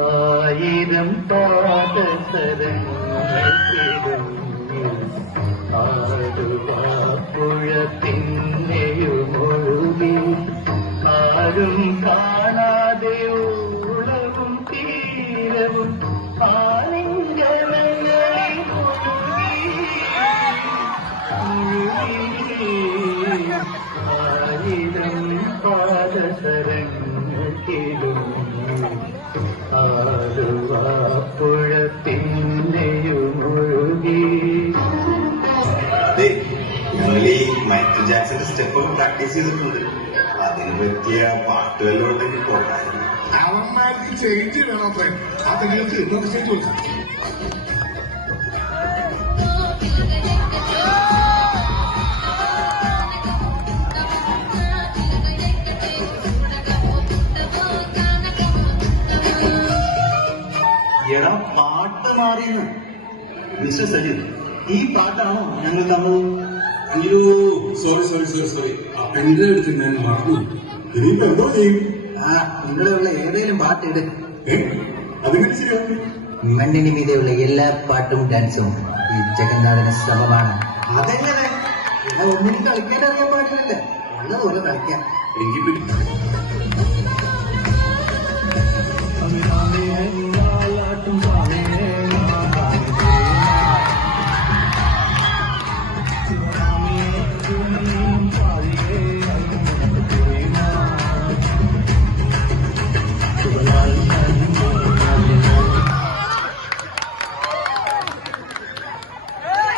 ആയിരം പാദസരങ്ങളും ആടുവാപ്പുഴ പിന്നെയുമൊഴുകി ആരും കാണാതെ ഉളവും തീരവും ആലിംഗനങ്ങളിൽ ആയിരം പാദസരങ്ങളും ആടുവാപ്പുഴ പിന്നെയുമൊഴുകി. ഞങ്ങൾ ഈ മൈക്കിൾ ജാക്സന്റെ സ്റ്റെപ്പ് പ്രാക്ടീസ് ചെയ്തിട്ടുണ്ട്. അതിന് പറ്റിയ പാട്ടുകളെല്ലാം ഉണ്ടെങ്കിൽ പോകാറുണ്ട്. അവന്മാർക്ക് ചേഞ്ച് വേണം. അതെങ്കിലും ചേഞ്ച് കൊടുക്കാം. എടാ പാട്ട് മാറിയെന്ന്. മിസ്റ്റർ സജിൻ, ഈ പാട്ടാണോ ഞങ്ങൾ തന്നത്? അയ്യോ, സോറി. എന്റെ അടുത്ത് ഞാൻ മറന്നു. ഇനിയിപ്പോ എന്തോ ചെയ്യും? നിങ്ങളുള്ള ഏതെങ്കിലും പാട്ടിട്. അതെങ്ങനെ ശരിയാക്കും? മണ്ണിന് മീതെയുള്ള എല്ലാ പാട്ടും ഡാൻസും ഈ ജഗന്നാഥന് ശ്രമമാണ്. അതെങ്ങനെ? ഒന്നിനും കളിക്കാൻ അറിയാൻ പാടില്ലല്ലേ, ഉള്ളതുപോലെ കളിക്കാം. എനിക്ക്